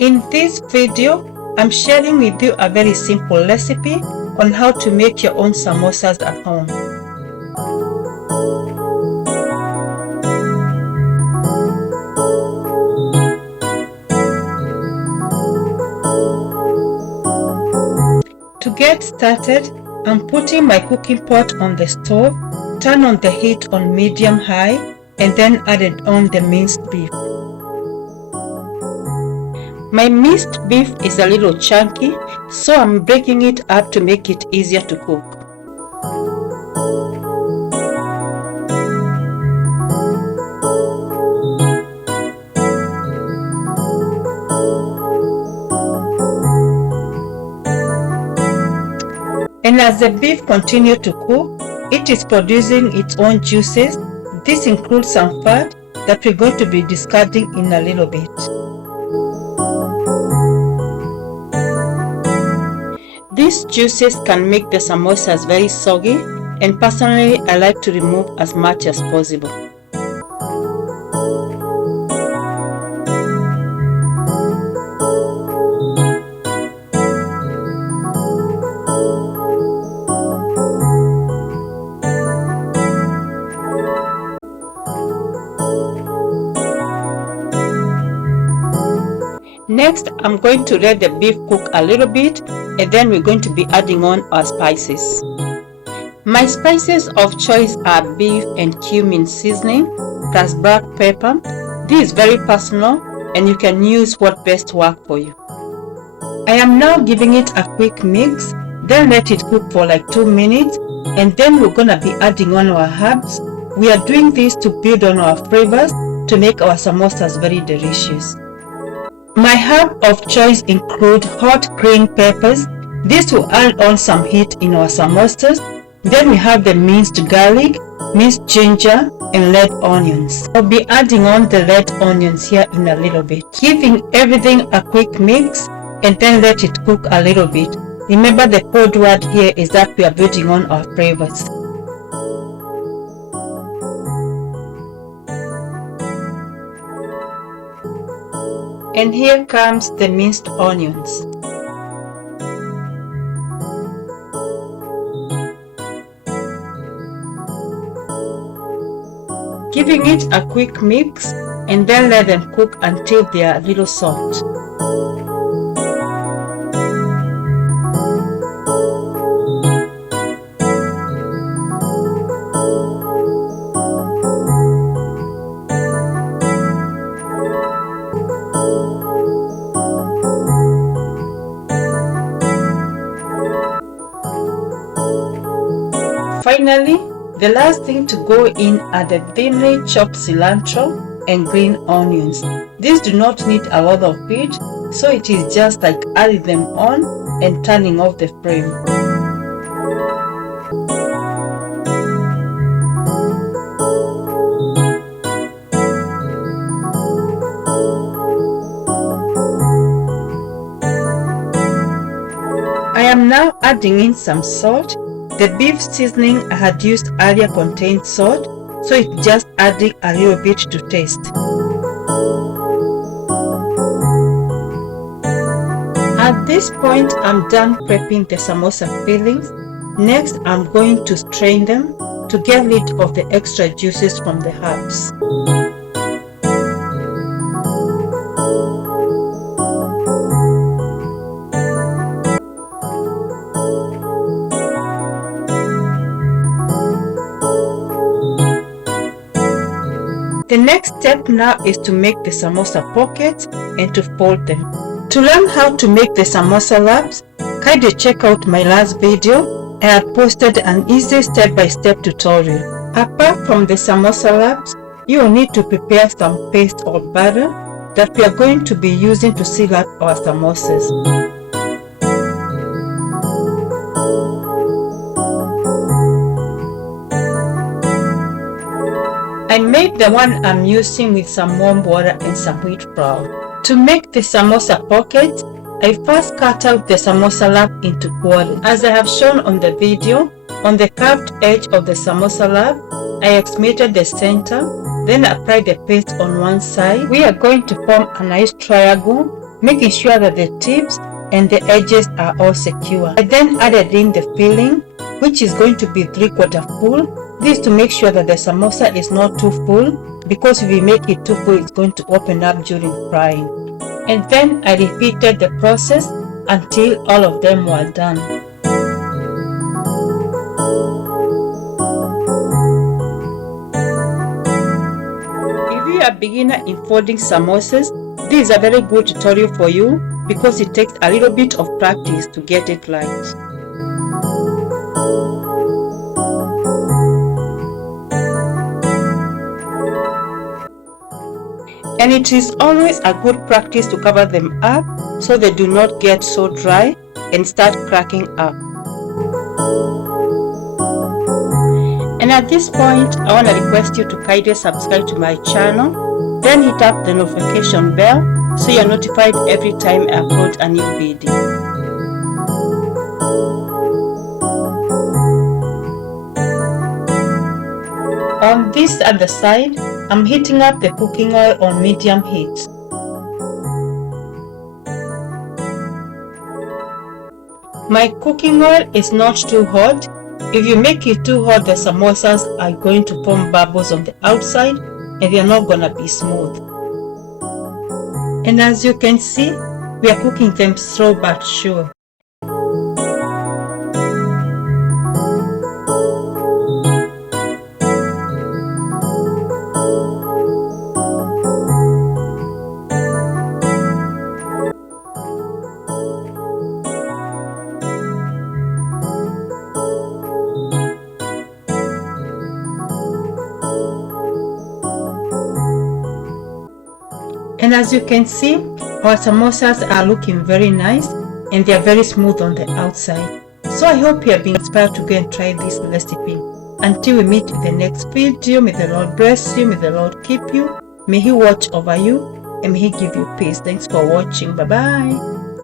In this video, I'm sharing with you a very simple recipe on how to make your own samosas at home. To get started, I'm putting my cooking pot on the stove, turn on the heat on medium-high, and then added on the minced beef. My minced beef is a little chunky, so I'm breaking it up to make it easier to cook. And as the beef continues to cook, it is producing its own juices. This includes some fat that we're going to be discarding in a little bit. These juices can make the samosas very soggy, and personally I like to remove as much as possible. Next, I'm going to let the beef cook a little bit, and then we're going to be adding on our spices. My spices of choice are beef and cumin seasoning plus black pepper. This is very personal and you can use what best works for you. I am now giving it a quick mix, then let it cook for like 2 minutes, and then we're gonna be adding on our herbs. We are doing this to build on our flavors to make our samosas very delicious. My herb of choice include hot green peppers. This will add on some heat in our samosas. Then we have the minced garlic, minced ginger, and red onions. I'll be adding on the red onions here in a little bit. Giving everything a quick mix and then let it cook a little bit. Remember, the code word here is that we are building on our flavors. And here comes the minced onions. Giving it a quick mix and then let them cook until they are a little soft. Finally, the last thing to go in are the thinly chopped cilantro and green onions. These do not need a lot of heat, so it is just like adding them on and turning off the flame. I am now adding in some salt. The beef seasoning I had used earlier contained salt, so it's just adding a little bit to taste. At this point, I'm done prepping the samosa fillings. Next, I'm going to strain them to get rid of the extra juices from the herbs. The next step now is to make the samosa pockets and to fold them. To learn how to make the samosa wraps, kindly check out my last video. I had posted an easy step-by-step tutorial. Apart from the samosa wraps, you will need to prepare some paste or batter that we are going to be using to seal up our samosas. I made the one I'm using with some warm water and some wheat flour. To make the samosa pockets, I first cut out the samosa wrap into quarters. As I have shown on the video, on the curved edge of the samosa wrap, I extruded the center, then apply the paste on one side. We are going to form a nice triangle making sure that the tips and the edges are all secure. I then added in the filling, which is going to be 3/4 full. This to make sure that the samosa is not too full, because if you make it too full, it's going to open up during frying. And then I repeated the process until all of them were done. If you are a beginner in folding samosas, this is a very good tutorial for you because it takes a little bit of practice to get it right. And it is always a good practice to cover them up so they do not get so dry and start cracking up. And at this point, I want to request you to kindly subscribe to my channel, then hit up the notification bell so you're notified every time I upload a new video. On this other side, I'm heating up the cooking oil on medium heat. My cooking oil is not too hot. If you make it too hot, the samosas are going to form bubbles on the outside and they're not gonna be smooth. And as you can see, we are cooking them slow but sure. And as you can see, our samosas are looking very nice and they are very smooth on the outside. So I hope you have been inspired to go and try this recipe. Until we meet in the next video, may the Lord bless you, may the Lord keep you, may He watch over you, and may He give you peace. Thanks for watching. Bye bye.